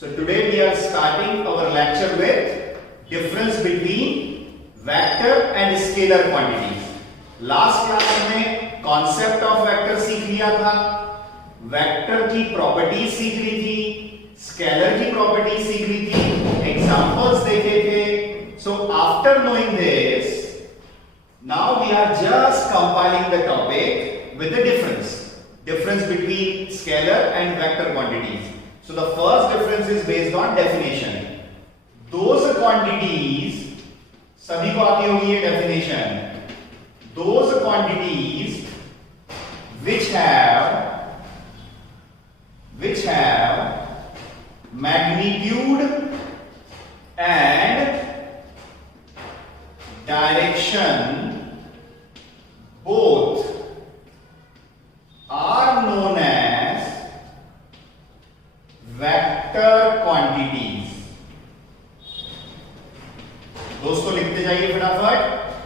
So today we are starting our lecture with difference between vector and scalar quantities. Last class में concept of vector सीख लिया था, vector की properties सीख ली थी, स्केलर की प्रॉपर्टीज सीख ली थी, एग्जांपल्स देखे थे. So after knowing this, now we are just compiling the topic with the difference between scalar and vector quantities. So the first difference is based on definition. Those quantities, सभी को आती होगी ये definition. Those quantities which have magnitude and direction both are known as vector quantities. दोस्तों लिखते जाइए फटाफट.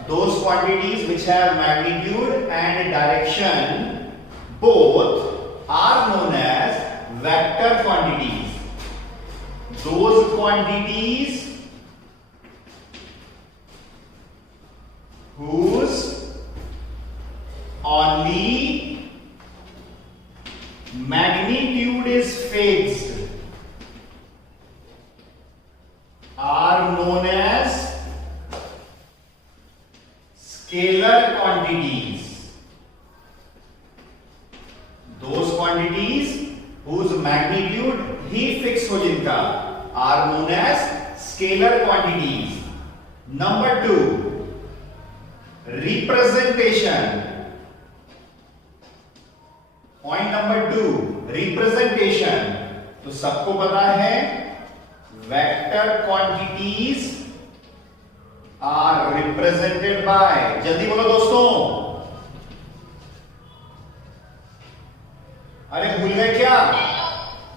Those quantities which have magnitude and direction both are known as vector quantities. Those quantities whose only magnitude is fixed are known as scalar quantities. Those quantities whose magnitude he fix हो जिनका are known as scalar quantities. Number 2, representation. Point number 2, representation. तो सबको पता है vector quantities are represented by, जल्दी बोलो दोस्तों, अरे भूल गए क्या?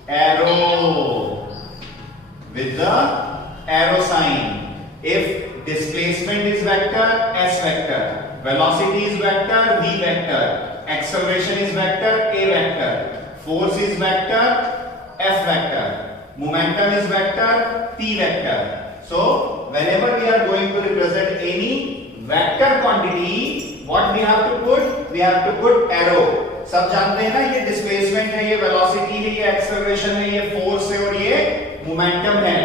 Arrow, with the arrow sign. If displacement is vector, S vector, velocity is vector, V vector, acceleration is vector, A vector, force is vector, F vector, momentum is vector, P vector. So whenever we are going to represent any vector quantity, what we have to put? We have to put arrow. सब जानते हैं ना, ये displacement है, ये velocity है, ये acceleration है, ये फोर्स है और ये मोमेंटम है.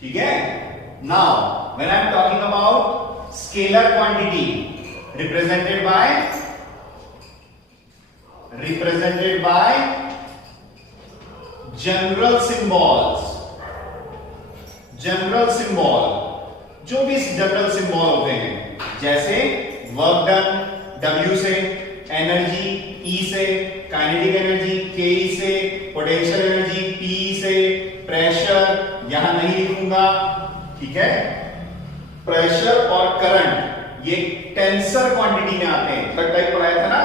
ठीक है. Now when I am talking about scalar quantity, represented by general symbols. General symbol, जो भी जनरल सिंबल होते हैं, जैसे वर्क डन W से, एनर्जी E से, काइनेटिक एनर्जी K से, पोटेंशियल एनर्जी P से, प्रेशर यहां नहीं लिखूंगा. ठीक है. प्रेशर और करंट ये टेंसर क्वांटिटी में आते हैं. थर्ड टाइप पढ़ाया था ना,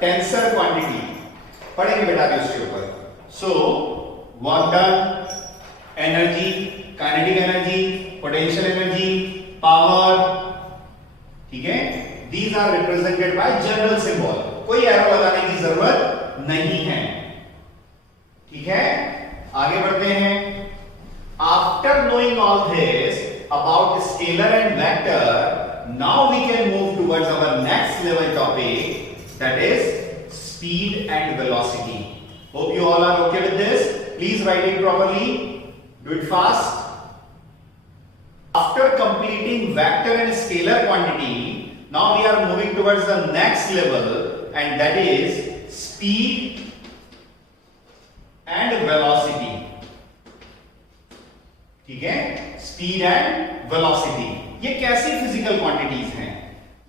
टेंसर क्वांटिटी पढ़ेंगे बेटा भी उसके ऊपर. So work done, energy, kinetic energy, potential energy, power. ठीक है. These are represented by general symbol. कोई एरो लगाने की जरूरत नहीं है. ठीक है. आगे बढ़ते हैं. After knowing all this about scalar and vector, now we can move towards our next level topic, that is speed and velocity. Hope you all are okay with this. Please write it properly. Do it fast. After completing vector and scalar quantity, now we are moving towards the next level, and that is speed and velocity. ठीक है. Speed and velocity ये कैसी physical quantities हैं?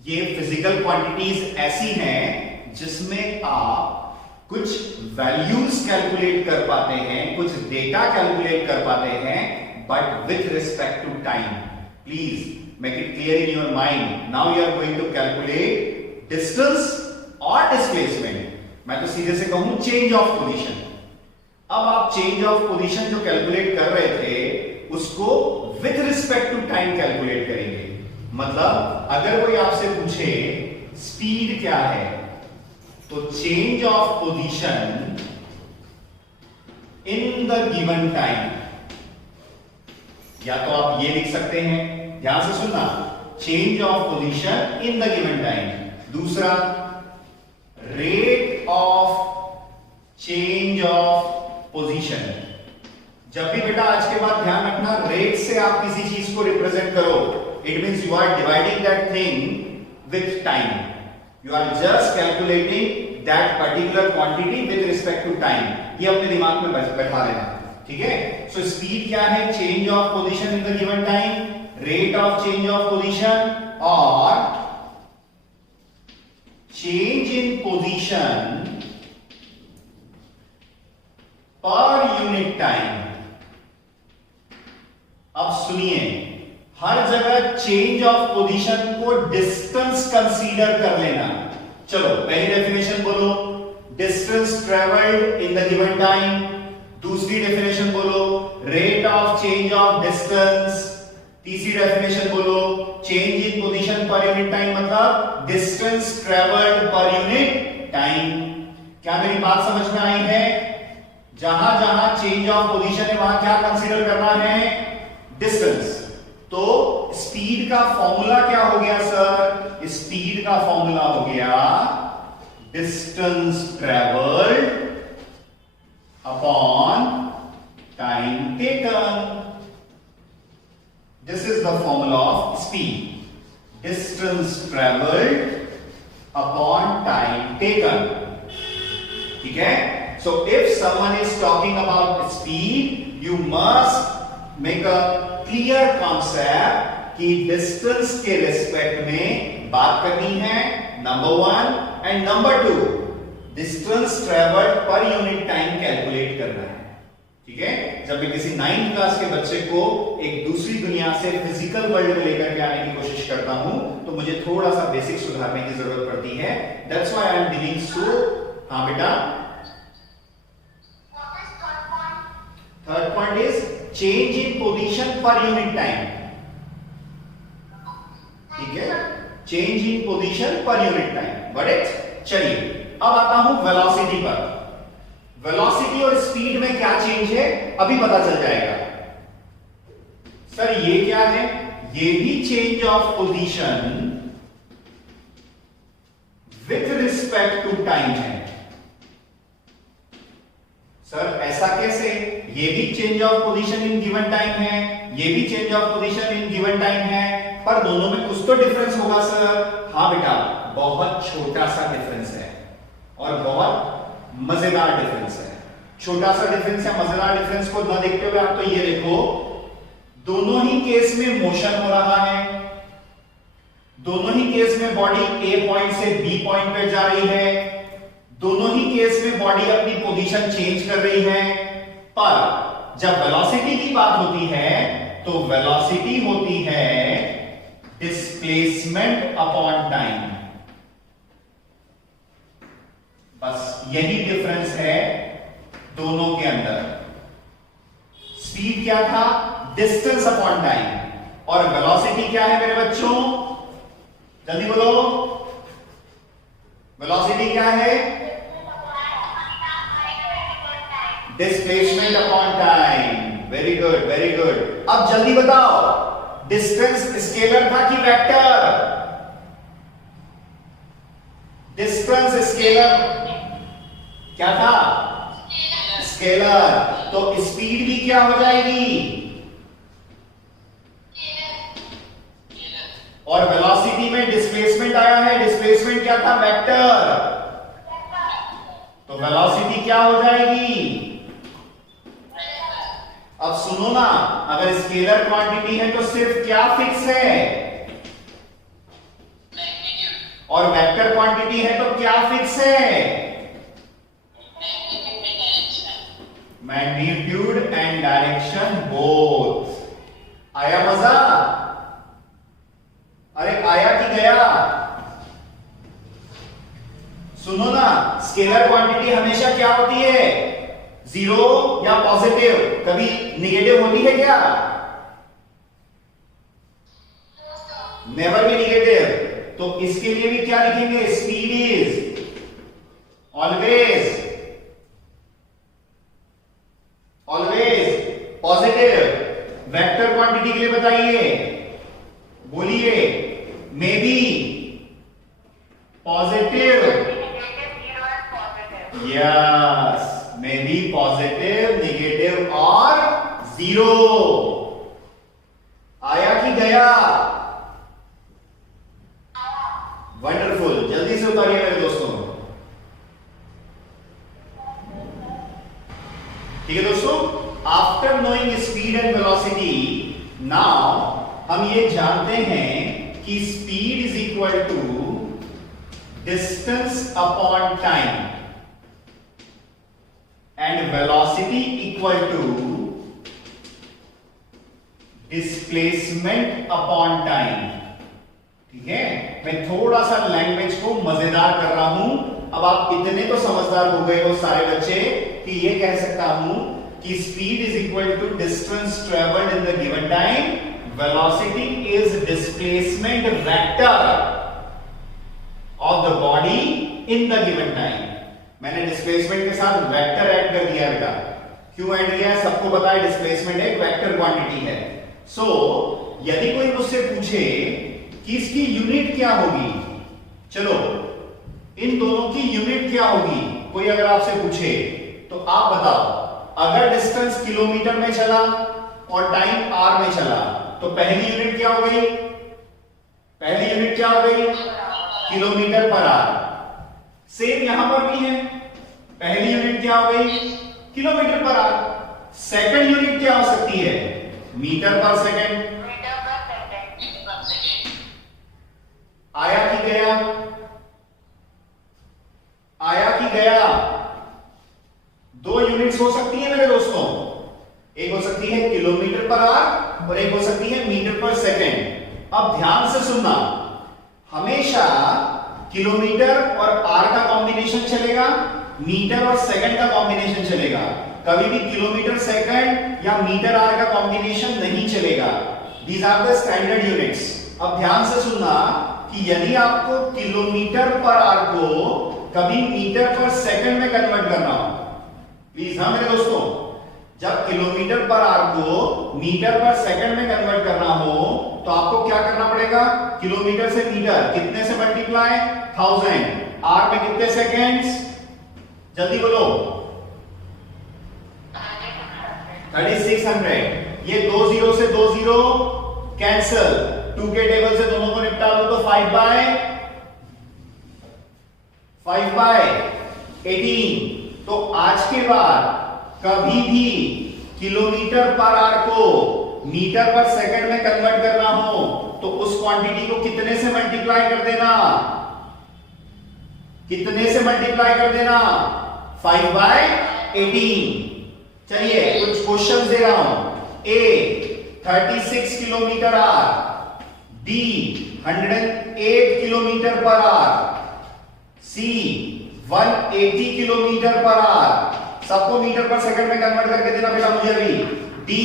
ये physical quantities ऐसी हैं जिसमें आप कुछ वैल्यूज कैलकुलेट कर पाते हैं, कुछ डेटा कैलकुलेट कर पाते हैं, but with respect to time. Please make it clear in your mind. Now you are going to calculate distance or displacement. मैं तो सीधे से कहूं change of position. अब आप change of position जो कैलकुलेट कर रहे थे उसको with respect to time calculate करेंगे. मतलब अगर कोई आपसे पूछे स्पीड क्या है, तो change of position in the given time, या तो आप ये लिख सकते हैं, ध्यान से सुनना, change of position in the given time. दूसरा, rate of change of position. जब भी बेटा आज के बाद ध्यान रखना, रेट से आप किसी चीज को रिप्रेजेंट करो, it means you are dividing that thing with time, you are just calculating that particular quantity with respect to time. ये अपने दिमाग में बैठा लेना, ठीक है। सो स्पीड क्या है? Change of position in the given time, rate of change of position और change in position per unit time. अब सुनिए, हर जगह चेंज ऑफ पोजीशन को डिस्टेंस कंसीडर कर लेना। चलो पहली डेफिनेशन बोलो, distance travelled in the given time. दूसरी डेफिनेशन बोलो, rate of change of distance. तीसरी डेफिनेशन बोलो, change in position per unit time, मतलब distance travelled per unit time. क्या मेरी बात समझ में आई है? जहां जहां चेंज ऑफ पोजीशन है वहां क्या कंसीडर करना है? डिस्टेंस। तो स्पीड का फॉर्मूला क्या हो गया सर? स्पीड का फॉर्मूला हो गया distance travelled upon time taken. This is the formula of speed, distance travelled upon time taken, ठीक है। So if someone is talking about speed, you must make a clear concept कि distance के respect में बात करनी है, number 1, and number 2 distance traveled per unit time calculate करना है, ठीक है। जब मैं किसी 9th क्लास के बच्चे को एक दूसरी दुनिया से फिजिकल वर्ल्ड में लेकर के आने की कोशिश करता हूं तो मुझे थोड़ा सा बेसिक सुधारने की जरूरत पड़ती है। That's why I am dealing so, हाँ बेटा, third point is change in position per unit time, ठीक है, change in position per unit time, got it? चलिए अब आता हूं वेलोसिटी पर। वेलोसिटी और स्पीड में क्या चेंज है अभी पता चल जाएगा। सर ये क्या है? ये भी change of position with respect to time है। सर ऐसा कैसे? ये भी change of position in given time है, ये भी change of position in given time है, पर दोनों में कुछ तो डिफरेंस होगा सर। हाँ बेटा, बहुत छोटा सा डिफरेंस है और बहुत मजेदार डिफरेंस है। छोटा सा डिफरेंस या मजेदार डिफरेंस को ना देखते हुए आप तो ये देखो, दोनों ही केस में मोशन हो रहा है, दोनों ही केस में बॉडी ए पॉइंट से बी पॉइंट पे जा रही है, दोनों ही केस में बॉडी अपनी पोजीशन चेंज कर रही है, पर जब वेलोसिटी की बात होती है तो वेलोसिटी होती है डिस्प्लेसमेंट अपॉन टाइम। बस यही डिफरेंस है दोनों के अंदर। स्पीड क्या था? डिस्टेंस अपॉन टाइम, और वेलोसिटी क्या है मेरे बच्चों? जल्दी बोलो, वेलोसिटी क्या है? Displacement upon time. Very good, very good. अब जल्दी बताओ, डिस्टेंस स्केलर था कि वेक्टर? डिस्टेंस स्केलर क्या था? स्केलर। तो स्पीड भी क्या हो जाएगी? और वेलोसिटी में डिस्प्लेसमेंट आया है, डिस्प्लेसमेंट क्या था? वेक्टर। तो वेलोसिटी क्या हो जाएगी? अब सुनो ना, अगर स्केलर क्वांटिटी है तो सिर्फ क्या फिक्स है? और वेक्टर क्वांटिटी है तो क्या फिक्स है? Magnitude and direction both. आया मजा? अरे आया कि गया? सुनो ना, स्केलर क्वांटिटी हमेशा क्या होती है? जीरो या पॉजिटिव, कभी निगेटिव होती है क्या? Never be negative. तो इसके लिए भी क्या लिखेंगे? Speed is always positive. Vector quantity के लिए बताइए, बोलिए। May be positive, yes, may be positive, negative और जीरो। आया कि गया? वंडरफुल, जल्दी से उतारिए मेरे दोस्तों। ठीक है दोस्तों, after knowing speed and velocity, now हम ये जानते हैं कि speed is equal to distance upon time and velocity equal to displacement upon time. ठीक है, मैं थोड़ा सा लैंग्वेज को मजेदार कर रहा हूं। अब आप इतने तो समझदार हो गए हो सारे बच्चे कि ये कह सकता हूं कि speed is equal to distance travelled in the given time, velocity is displacement vector of the body in the given time. मैंने डिस्प्लेसमेंट के साथ वेक्टर ऐड कर दिया बेटा। क्यों ऐड किया है? सबको पता है डिस्प्लेसमेंट एक वेक्टर क्वांटिटी है। सो यदि कोई मुझसे पूछे कि इसकी यूनिट क्या होगी, चलो इन दोनों की यूनिट क्या होगी, कोई अगर आपसे पूछे तो आप बताओ। अगर डिस्टेंस किलोमीटर में चला और टाइम आर में चला तो पहली यूनिट क्या हो गई? पहली यूनिट क्या हो गई? किलोमीटर पर आर। सेम यहां पर भी है, पहली यूनिट क्या हो गई? किलोमीटर पर आर। सेकंड यूनिट क्या हो सकती है? Metre per second. आया कि गया? आया कि गया? दो यूनिट्स हो सकती है मेरे दोस्तों, एक हो सकती है किलोमीटर पर आर और एक हो सकती है मीटर पर सेकंड। अब ध्यान से सुनना, हमेशा किलोमीटर और आर का कॉम्बिनेशन चलेगा, मीटर और सेकंड का कॉम्बिनेशन चलेगा। कभी भी किलोमीटर सेकंड या मीटर आर का कॉम्बिनेशन नहीं चलेगा। These are the standard units. अब ध्यान से सुनना कि यदि आपको किलोमीटर पर आर को कभी मीटर पर सेकंड में कन्वर्ट करना हो, प्लीज हाँ मेरे दोस्तों, जब किलोमीटर पर आर को मीटर पर सेकंड में कन्वर्ट करना हो तो आपको क्या करना पड़ेगा? किलोमीटर से मीटर कितने से मल्टीप्लाई? 1000। आर में कितने सेकंड्स? जल्दी बोलो। 3600। ये 2 जीरो से 2 जीरो कैंसल, 2 के टेबल से दोनों को निपटा लो तो 5 बाय 18। तो आज के बाद कभी भी किलोमीटर पर आर को मीटर पर सेकंड में कन्वर्ट करना हो तो उस क्वांटिटी को कितने से मल्टीप्लाई कर देना? कितने से मल्टीप्लाई कर देना? 5 बाय 18। चलिए कुछ क्वेश्चन दे रहा हूं। ए 36 किलोमीटर आर, बी 108 किलोमीटर पर आर, सी 180 किलोमीटर पर आर। सबको मीटर पर सेकंड में कन्वर्ट करके देना बेटा मुझे अभी। डी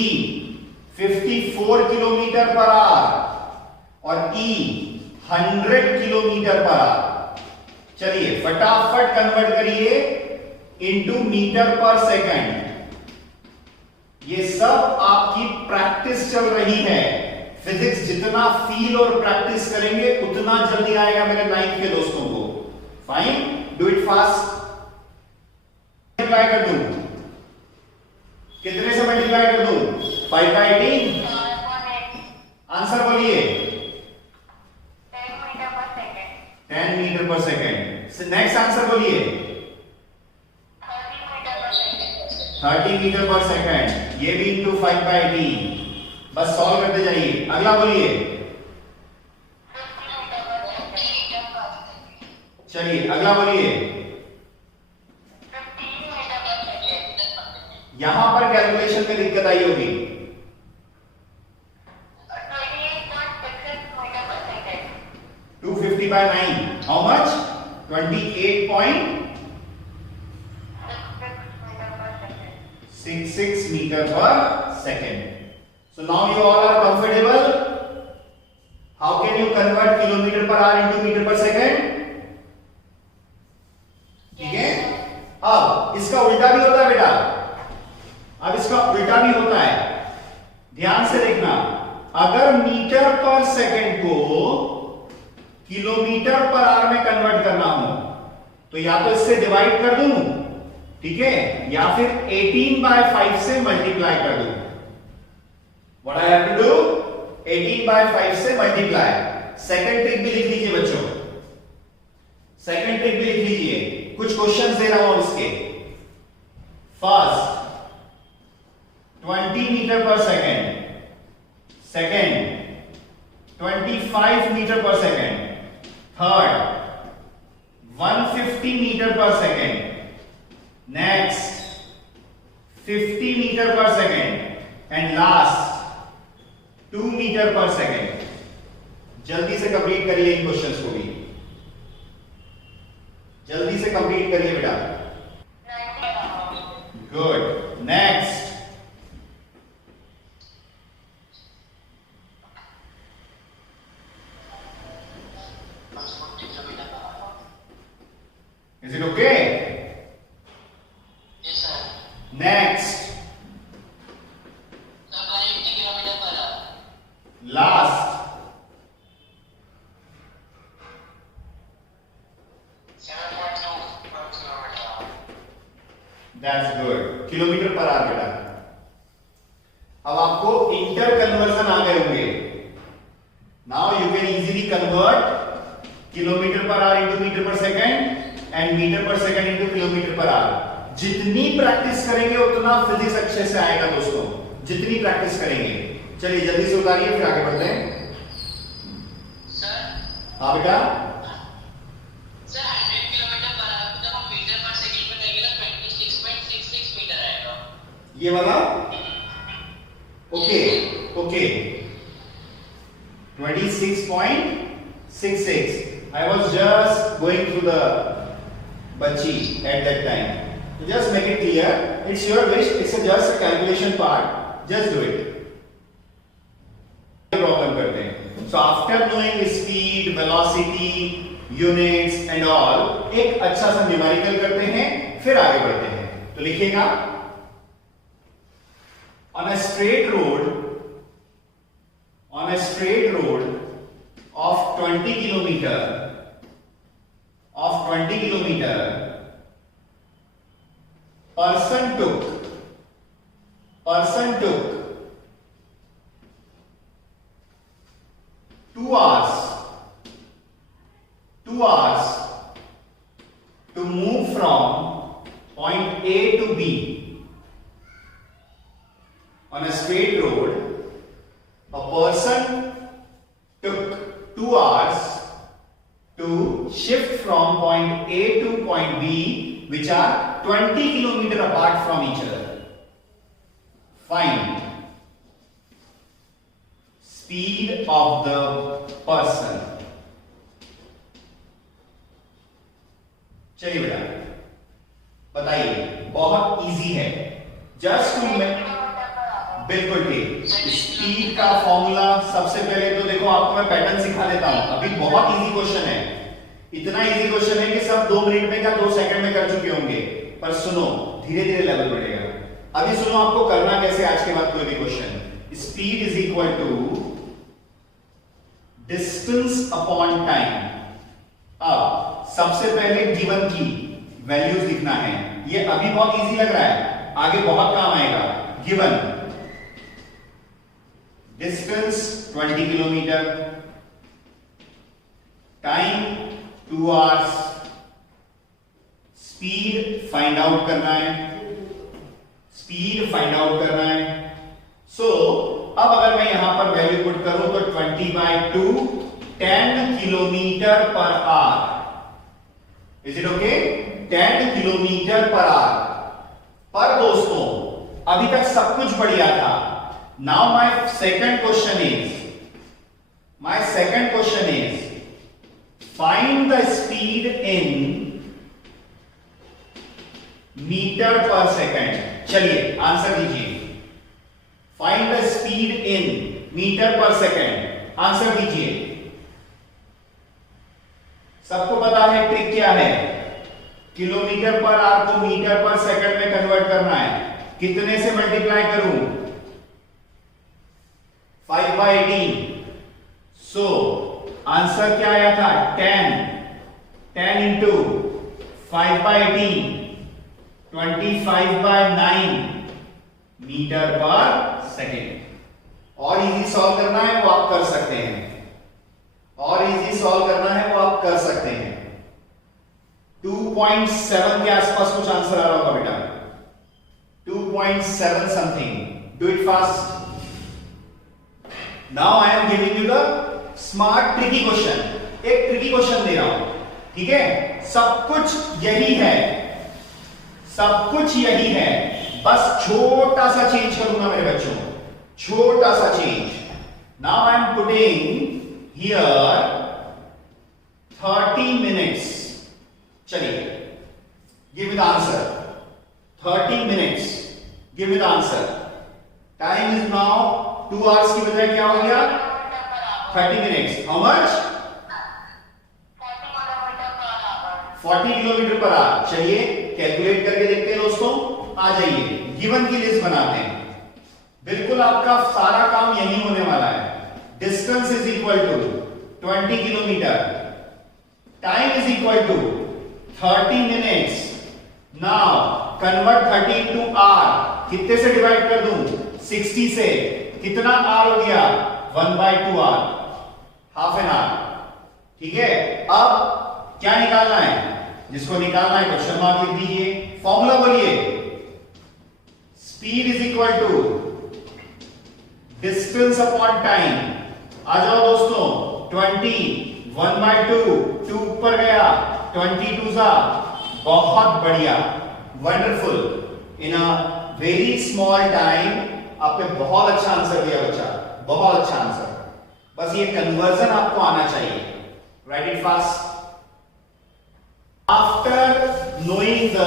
54 किलोमीटर पर आर और ई 100 किलोमीटर पर आर। चलिए फटाफट कन्वर्ट करिए इनटू मीटर पर सेकंड। ये सब आपकी प्रैक्टिस चल रही है। फिजिक्स जितना फील और प्रैक्टिस करेंगे उतना जल्दी आएगा मेरे 9th के दोस्तों को। Fine, do it fast. Multiply कर दूं, कितने से मल्टीप्लाई कर दूं? 5 बाय 18। आंसर बोलिए। 10 metre per second. Next answer बोलिए। 30 मीटर पर सेकेंड। ये भी इंटू 5 बाय 18। बस सॉल्व करते जाइए। अगला बोलिए। चलिए अगला बोलिए। यहां पर कैलकुलेशन में दिक्कत आई होगी। 250 by 9. How much? 28.66 meter per second. So now you all are comfortable. How can you convert kilometer per hour into meter per second? ठीक है? अब इसका उल्टा भी होता है बेटा। अब इसका उल्टा भी होता है। ध्यान से देखना, अगर मीटर पर सेकंड को किलोमीटर पर आवर में कन्वर्ट करना हो तो या तो इससे डिवाइड कर दूं, ठीक है, या फिर 18/5 से मल्टीप्लाई कर दूं। What I have to do, 18/5 से मल्टीप्लाई। सेकंड ट्रिक भी लिख लीजिए बच्चों, सेकंड ट्रिक भी लिख लीजिए, कुछ क्वेश्चंस दे रहा हूं इसके। First 20 metre per second, second 25 metre per second, third 150 metre per second, next 50 metre per second and last 2 metre per second. जल्दी से कंप्लीट करिए इन क्वेश्चंस को भी, जल्दी से कंप्लीट करिए बेटा। Good, next Is it okay? Yes, sir. Next. Sir, 180 kilometer per hour. Last. 7.2 kilometer. That's good. Kilometre per our बेटा। अब आपको इंटर कन्वर्जन आ गए होंगे। Now you can easily convert kilometre per hour into metre per second and metre per second into kilometre per hour. जितनी practice करेंगे उतना physics अच्छे से आएगा दोस्तों, जितनी प्रैक्टिस करेंगे। चलिए जल्दी से उतारिए फिर आगे बढ़ते हैं। सर, हाँ बेटा, सर 100 किलोमीटर पर आवर को जब हम मीटर पर सेकंड में लेंगे तो 26.66 मीटर आएगा। ये वाला okay okay 26.66। I was just going through the bachi at that time. So just make it clear. It's your wish. It's just a calculation part. Just do it. Problem करते हैं. So after knowing speed, velocity, units and all, एक अच्छा सा numerical करते हैं, फिर आगे बढ़ते हैं. तो लिखिएगा. On a straight road of 20 kilometer, person took 2 hours to move from point A to B. On a straight road, a person took 2 hours to shift from point A to point B, which are 20 kilometers apart from each other. Find speed of the person. चलिए बेटा बताइए, बहुत easy है। Just to बिल्कुल ठीक। Speed का formula सबसे पहले तो देखो, आपको मैं पैटर्न सिखा देता हूं। अभी बहुत इजी क्वेश्चन है, इतना इजी क्वेश्चन है कि सब 2 मिनट में या 2 सेकंड में कर चुके होंगे, पर सुनो धीरे धीरे लेवल बढ़ेगा। अभी सुनो आपको करना कैसे, आज के बाद कोई भी question. Speed is equal to distance upon time. अब सबसे पहले गिवन की वैल्यूज लिखना है। ये अभी बहुत इजी लग रहा है, आगे बहुत काम आएगा। Given distance 20 kilometre, time 2 hours, speed find out करना है, सो अब अगर मैं यहां पर वैल्यू पुट करूं तो 20/2 10 kilometre per our. Is it okay? 10 kilometre per our. पर दोस्तों अभी तक सब कुछ बढ़िया था। Now my second question is find the speed in meter per second. चलिए आंसर दीजिए। Find the speed in meter per second. Answer दीजिए। सबको पता है ट्रिक क्या है? किलोमीटर पर आवर को मीटर पर सेकंड में कन्वर्ट करना है। कितने से मल्टीप्लाई करूं? 5/18। सो आंसर क्या आया था? 10 इंटू 5/18 25/9 मीटर पर सेकेंड। और इजी सॉल्व करना है वो आप कर सकते हैं, और इजी सॉल्व करना है वो आप कर सकते हैं। 2.7 के आसपास कुछ आंसर आ रहा होगा बेटा, 2.7 something. Do it fast. Now I am giving you the smart tricky question. एक ट्रिकी क्वेश्चन दे रहा हूं, ठीक है? सब कुछ यही है, सब कुछ यही है, बस छोटा सा चेंज करूंगा मेरे बच्चों, छोटा सा change. Now I am putting here 30 minutes. चलिए, give me the answer. 30 minutes, give me the answer. Time is now 2 hours की बजाय क्या हो गया? 30 minutes. How much? 40 kilometre per hour. चलिए कैलकुलेट करके देखते हैं दोस्तों। आ जाइए, गिवन की लिस्ट बनाते हैं। बिल्कुल आपका सारा काम यही होने वाला है। Distance is equal to 20 kilometre, time is equal to 30 minutes. Now convert 30 into hour. कितने से डिवाइड कर दूं? 60 से। कितना आर हो गया? 1/2 आर, हाफ एन आवर। ठीक है, अब क्या निकालना है? जिसको निकालना है क्वेश्चन मार्क लिख दीजिए। फॉर्मूला बोलिए। Speed is equal to distance upon time. आ जाओ दोस्तों। 20 1/2, 2 ऊपर गया, 22 सा। बहुत बढ़िया, wonderful. In a very small time आपने बहुत अच्छा आंसर दिया बच्चा, बहुत अच्छा आंसर। बस ये कन्वर्जन आपको आना चाहिए। Right it fast. After knowing the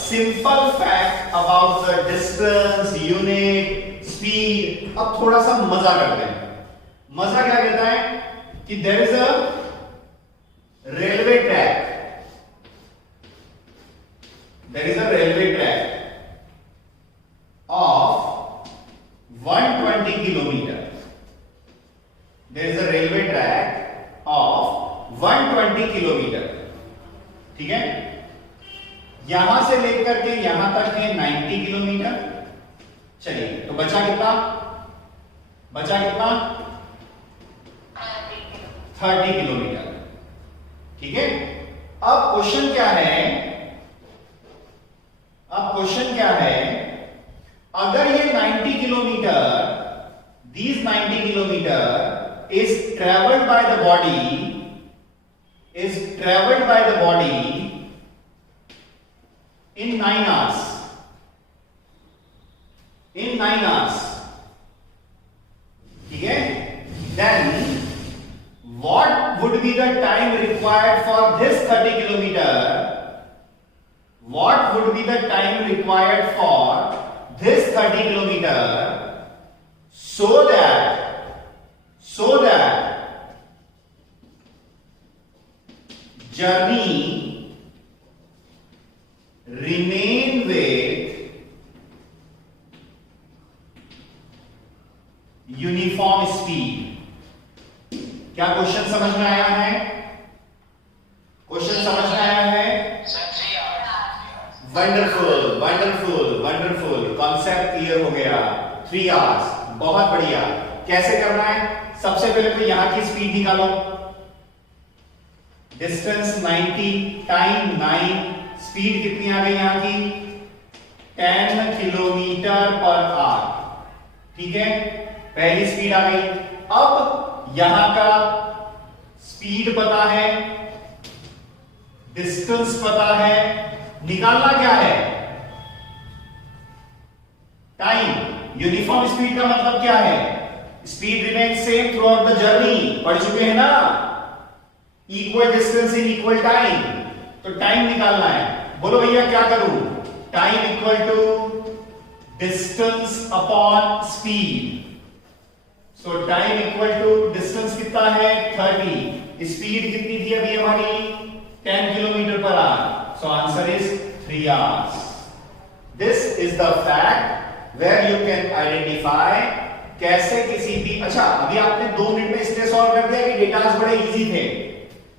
simple fact about the distance, unit, speed, अब थोड़ा सा मजा करते हैं। मजा क्या कहता है कि there is a railway track, there is a railway track of 120 kilometre. There is a railway track of 120 kilometre. ठीक है, यहां से लेकर के यहां तक है 90 किलोमीटर। चलिए, तो बचा कितना? बचा कितना? 30 किलोमीटर। ठीक है, अब क्वेश्चन क्या है? अब क्वेश्चन क्या है? अगर ये 90 kilometre, these 90 kilometre is traveled by the body, is traveled by the body in 9 hours. In 9 hours. ठीक है, then what would be the time required for this 30 kilometer? What would be the time required for this 30 kilometer so that journey remain with uniform speed? क्या question समझ में आया है? Question समझ में आया है? Wonderful wonderful wonderful, concept clear हो गया। 3 आवर्स, बहुत बढ़िया। कैसे करना है? सबसे पहले तो यहां की स्पीड निकालो। डिस्टेंस 90, टाइम 9, स्पीड कितनी आ गई यहां की? 10 किलोमीटर पर आवर। ठीक है, पहली स्पीड आ गई। अब यहां का स्पीड पता है, डिस्टेंस पता है, निकालना क्या है? टाइम। यूनिफॉर्म स्पीड का मतलब क्या है? Speed remain same throughout the journey. पढ़ चुके हैं ना? Equal distance in equal time. तो टाइम निकालना है। बोलो भैया क्या करूं? Time equal to distance upon speed. So time equal to distance कितना है? 30। स्पीड कितनी थी अभी हमारी? 10 kilometre per our. So answer is 3 hours. This is the fact where you can identify कैसे किसी भी, अच्छा अभी आपने 2 मिनट में इसलिए सॉल्व कर दिया कि डेटास बड़े इजी थे,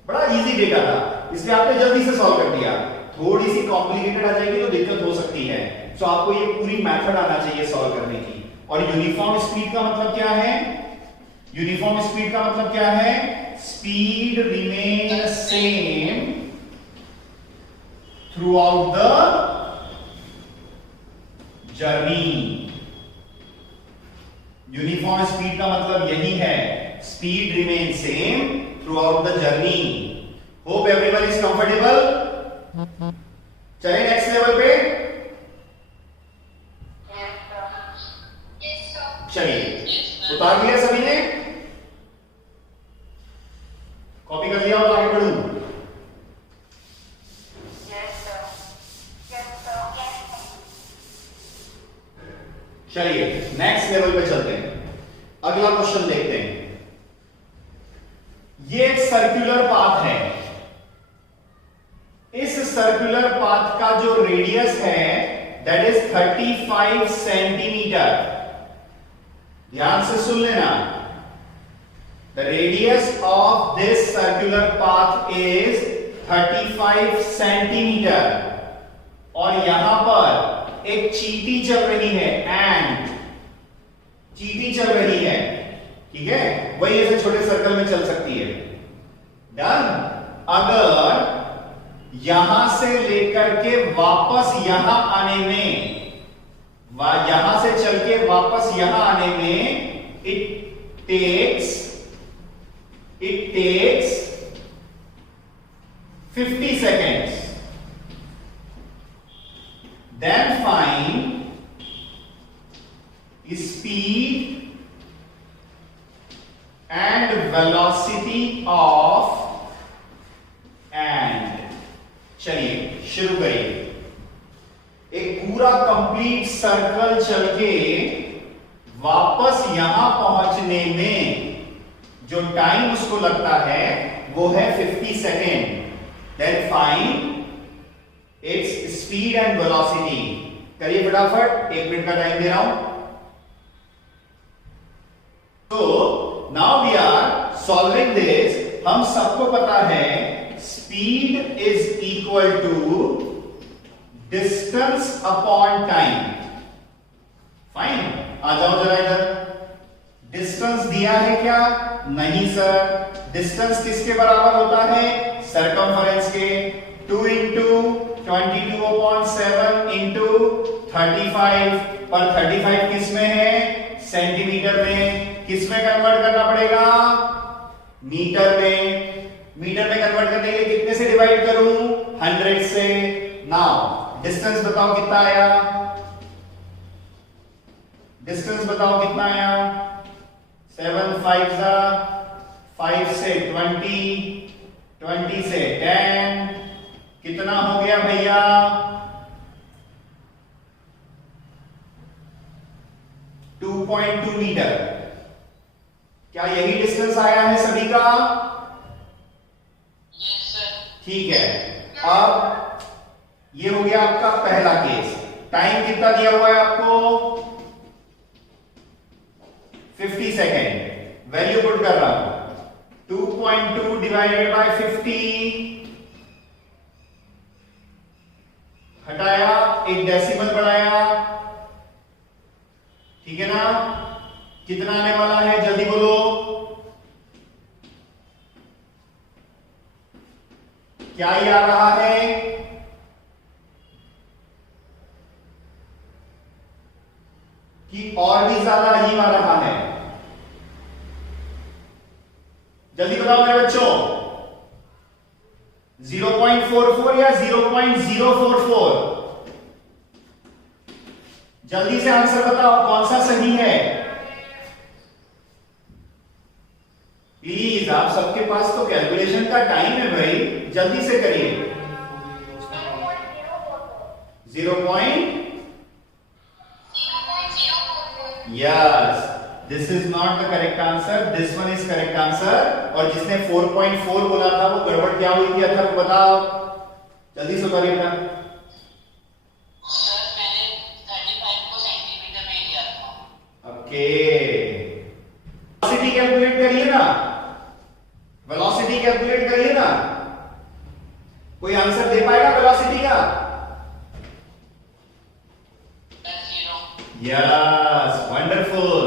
बड़ा इजी डेटा था, इसलिए आपने जल्दी से सॉल्व कर दिया। थोड़ी सी कॉम्प्लिकेटेड आ जाएगी तो दिक्कत हो सकती है। सो आपको ये पूरी मेथड आना चाहिए सॉल्व करने की। और यूनिफॉर्म स्पीड का मतलब क्या है? यूनिफॉर्म स्पीड का मतलब क्या है? Speed remain same throughout the journey. Uniform speed का मतलब यही है, speed remain same throughout the journey. Hope everyone is comfortable. चले नेक्स्ट लेवल पे। चलिए उतार लिया सभी ने, कॉपी कर लिया, और आगे बढ़ूं। चलिए नेक्स्ट लेवल पे चलते हैं, अगला क्वेश्चन देखते हैं। ये एक सर्कुलर पाथ है, इस सर्कुलर पाथ का जो रेडियस है दैट इज 35 सेंटीमीटर। ध्यान से सुन लेना, the radius of this circular path is 35 centimetre. और यहां पर एक चींटी चल रही है, एंड चींटी चल रही है, ठीक है, वही ऐसे छोटे सर्कल में चल सकती है। डन। अगर यहां से लेकर के वापस यहां आने में, यहां से चल के वापस यहां आने में it takes 50 seconds. Then find speed and velocity of ant. चलिए शुरू करिए। एक पूरा कंप्लीट सर्कल चल के वापस यहां पहुंचने में जो टाइम उसको लगता है वो है 50 second. Then find its speed and velocity. करिए फटाफट, 1 मिनट का टाइम दे रहा हूं। तो now we are solving this. हम सबको पता है speed is equal to distance upon time. Fine, आ जाओ जरा इधर। डिस्टेंस दिया है क्या? नहीं सर। डिस्टेंस किसके बराबर होता है? सरकमफरेंस के। 2 इंटू 22/7 इंटू 35, पर 35 किस में है? सेंटीमीटर में। किस में कन्वर्ट करना पड़ेगा? मीटर में। मीटर में कन्वर्ट करने के लिए कितने से डिवाइड करूं? 100 से। नाउ डिस्टेंस बताओ कितना आया? डिस्टेंस बताओ कितना आया? 7 5 5 से 20, 20 से 10, कितना हो गया भैया? 2.2 मीटर। क्या यही डिस्टेंस आया है सभी का? Yes sir. ठीक है, अब ये हो गया आपका पहला केस। टाइम कितना दिया हुआ है आपको? 50 सेकेंड। वैल्यू पुट कर रहा हूं, 2.2 डिवाइडेड बाय 50, हटाया, एक डेसिमल बढ़ाया, ठीक है ना? कितना आने वाला है? जल्दी बोलो। क्या ही आ रहा है? कि और भी ज्यादा अजीब आ रहा है? जल्दी बताओ मेरे बच्चों। 0.44 या 0.044? जल्दी से आंसर बताओ, कौन सा सही है? प्लीज, आप सबके पास तो कैलकुलेशन का टाइम है भाई, जल्दी से करिए। 0. Yes, this is not the correct answer. This one is correct answer. और जिसने 4.4 बोला था वो गड़बड़ क्या हुई थी? अथर्व बताओ, जल्दी से करिए बेटा। सर मैंने 35 को सेंटीमीटर में लिया था। ओके, वेलोसिटी कैलकुलेट करिए ना, वेलोसिटी कैलकुलेट करिए ना। कोई आंसर दे पाएगा वेलोसिटी का? Yes, wonderful.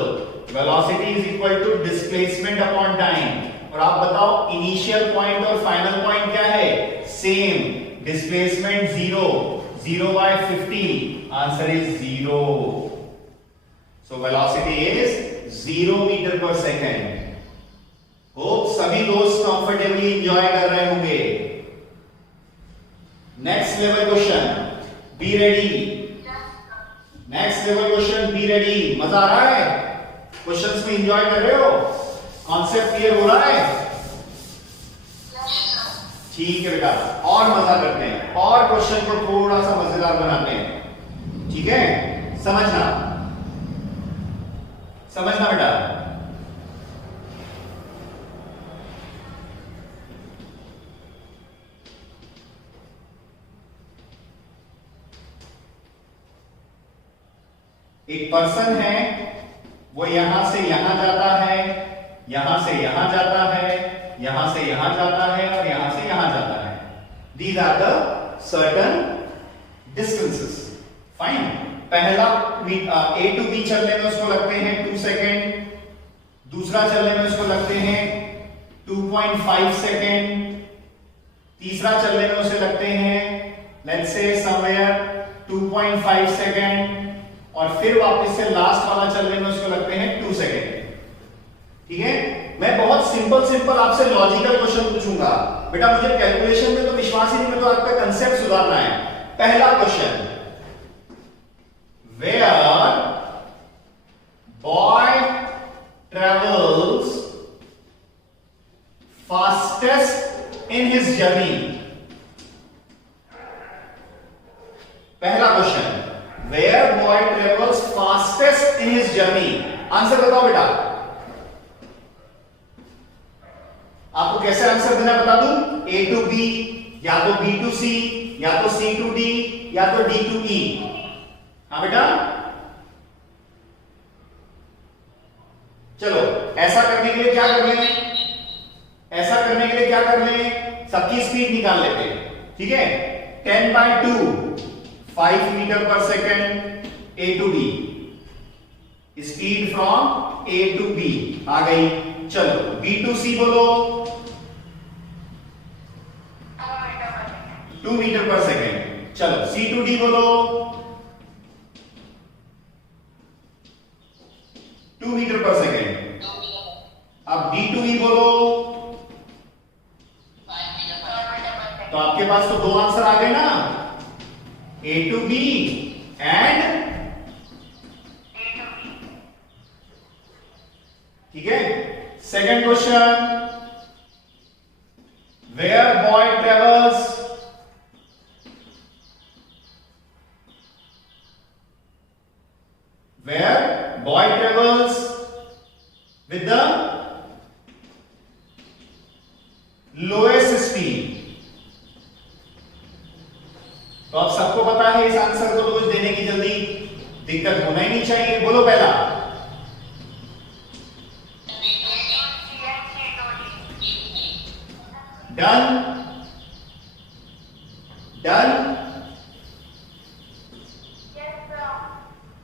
Velocity is equal to displacement upon time. और आप बताओ इनिशियल पॉइंट और फाइनल पॉइंट क्या है? Same, displacement 0, 0 by 50, answer is 0। So velocity is 0 metre per second. Hope सभी दोस्त कंफर्टेबली एंजॉय कर रहे होंगे। Next level question, be ready. Next level question, be ready. मजा आ रहा है? क्वेश्चंस में एंजॉय कर रहे हो? कॉन्सेप्ट क्लियर हो रहा है? ठीक है बेटा, और मजा करते हैं, और क्वेश्चन को थोड़ा सा मजेदार बनाते हैं। ठीक है, समझना समझना बेटा। एक पर्सन है, वो यहां से यहां जाता है, यहां से यहां जाता है, यहां से यहां जाता है और यहां से यहां जाता है। These are the certain distances. Fine. पहला A to B चलने में उसको लगते हैं 2 सेकेंड, दूसरा चलने में उसको लगते हैं 2.5 सेकेंड, तीसरा चलने में उसे लगते हैं let's say somewhere 2.5 सेकेंड, और फिर वापस से लास्ट वाला चलने में उसको लगते हैं 2 सेकेंड। ठीक है, मैं बहुत सिंपल आपसे लॉजिकल क्वेश्चन पूछूंगा बेटा। मुझे कैलकुलेशन में तो विश्वास ही नहीं, मैं तो आपका कंसेप्ट सुधारना है। पहला question, where boy travels fastest in his journey. पहला question, where boy travels fastest in his journey. Answer बताओ बेटा। आपको कैसे आंसर देना बता दूं? A to B, या तो B to C, या तो C to D, या तो D to E। हाँ बेटा, चलो ऐसा करने के लिए क्या कर लें? ऐसा करने के लिए क्या कर लें? सबकी स्पीड निकाल लेते हैं। ठीक है, 10/2, 5 metre per second, A to B। Speed from A to B आ गई। चलो B to C बोलो। 2 मीटर पर सेकेंड। चलो C to D बोलो। 2 मीटर पर सेकेंड। अब D to E बोलो। तो आपके पास तो 2 आंसर आ गए ना, A to B एंड। ठीक है, second question, where boy travels with the lowest speed. तो अब सबको पता है इस आंसर को, तो कुछ देने की जल्दी दिक्कत होना ही नहीं चाहिए। बोलो पहला। Done done.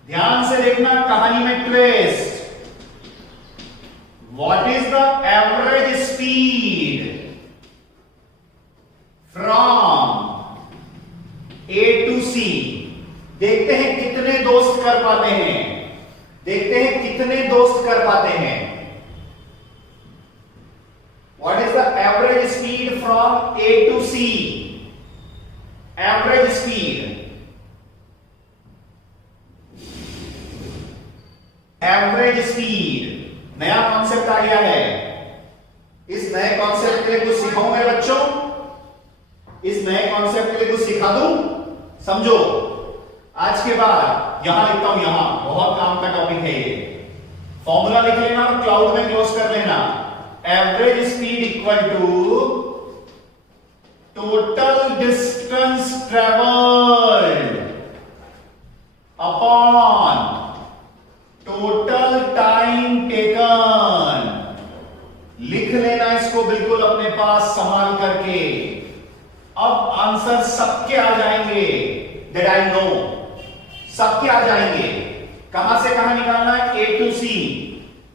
ध्यान से देखना कहानी में twist. What is the average speed from A to C? देखते हैं कितने दोस्त कर पाते हैं, देखते हैं कितने दोस्त कर पाते हैं। What is the average speed from A to C? Average speed. Average speed. नया कॉन्सेप्ट आ गया है। इस नए कॉन्सेप्ट के लिए कुछ सिखाऊं मेरे बच्चों? इस नए कॉन्सेप्ट के लिए कुछ सिखा दूं? समझो, आज के बाद यहां लिखता हूं, यहां बहुत काम का टॉपिक है ये। फॉर्मूला लिख लेना और क्लाउड में क्लोज कर लेना। Average speed equal to total distance travelled upon total time taken. अपने पास संभाल करके। अब आंसर सबके आ जाएंगे, दैट आई नो, सबके आ जाएंगे। कहां से कहां निकालना है? A to C।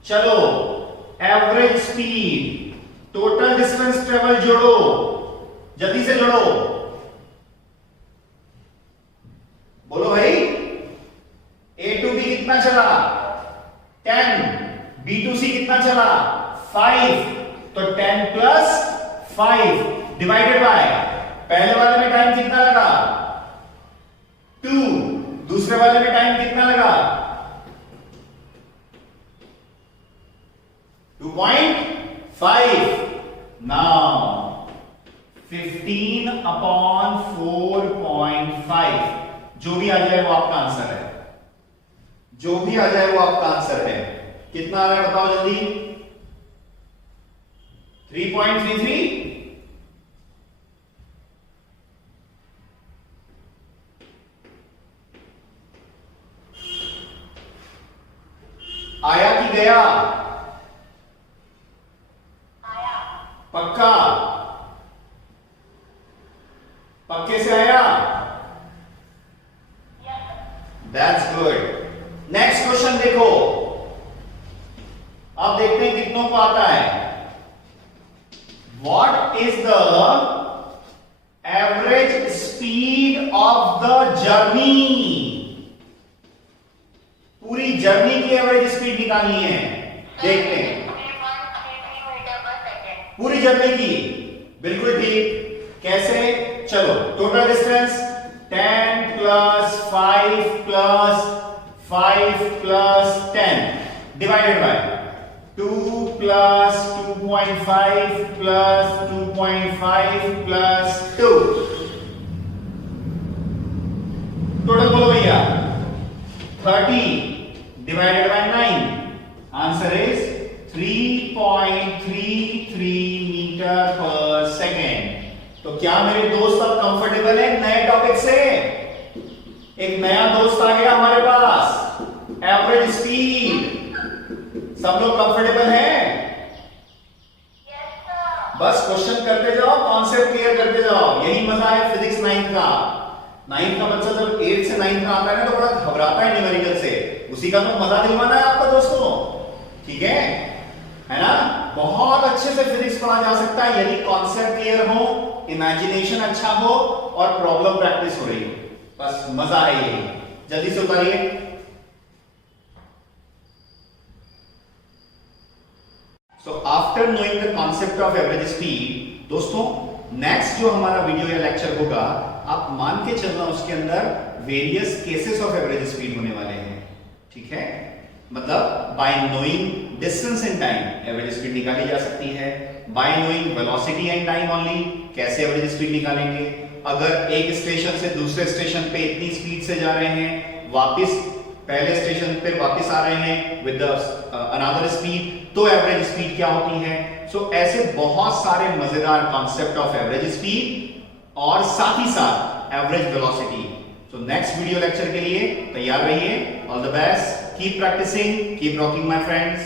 चलो, average speed, total distance travel जोड़ो, जल्दी से जोड़ो, बोलो भाई। A to B कितना चला? 10। B to C कितना चला? 5। तो 10 प्लस 5 डिवाइडेड बाय, पहले वाले में टाइम कितना लगा? 2। दूसरे वाले में टाइम कितना लगा? 2.5। नाउ 15/4.5, जो भी आ जाए वो आपका आंसर है, जो भी आ जाए वो आपका आंसर है। कितना आ रहा है बताओ जल्दी? 3.33। आया कि गया? आया। पक्का? पक्के से आया? That's good. नेक्स्ट क्वेश्चन देखो, अब देखते हैं कितनों को आता है। What is the average speed of the journey? पूरी जर्नी की एवरेज स्पीड निकालनी है। देखते हैं 3.33 मीटर पर सेकेंड। पूरी जर्नी की, बिल्कुल ठीक। कैसे? चलो, total distance 10 plus 5 plus 5 plus 10 divided by 2 plus 2.5 plus 2.5 plus 2। Total बोलो भैया। 30 divided by 9, answer is 3.33 metre per second. तो क्या मेरे दोस्त अब कंफर्टेबल है नए टॉपिक से? एक नया दोस्त आ गया हमारे पास, एवरेज स्पीड। सब लोग कंफर्टेबल हैं? Yes sir. बस क्वेश्चन करते जाओ, कॉन्सेप्ट क्लियर करते जाओ, यही मजा है फिजिक्स 9 का। 9 का बच्चा जब 8 से 9 का आता है ना तो बड़ा घबराता है न्यूमेरिकल से, उसी का तो मजा दिलवाना है आपका दोस्तों, ठीक है ना? बहुत अच्छे से फिजिक्स पढ़ा जा सकता है यदि कॉन्सेप्ट क्लियर हो, इमेजिनेशन अच्छा हो और प्रॉब्लम प्रैक्टिस हो रही हो। बस मजा है यही। जल्दी से उतारिए। So after knowing the concept of average speed, दोस्तों नेक्स्ट जो हमारा वीडियो या लेक्चर होगा, आप मान के चलना उसके अंदर various cases of average speed होने वाले हैं, ठीक है? मतलब bye knowing distance and time average speed निकाली जा सकती है, bye knowing velocity and time only कैसे एवरेज स्पीड निकालेंगे, अगर एक स्टेशन से दूसरे स्टेशन पे इतनी स्पीड से जा रहे हैं, वापस पहले स्टेशन पे वापस आ रहे हैं विद अनदर स्पीड, तो एवरेज स्पीड क्या होती है। सो ऐसे बहुत सारे मजेदार कॉन्सेप्ट ऑफ एवरेज स्पीड और साथ ही साथ average velocity. So next video lecture के लिए तैयार रहिए। All the best, keep practising, keep rocking my friends.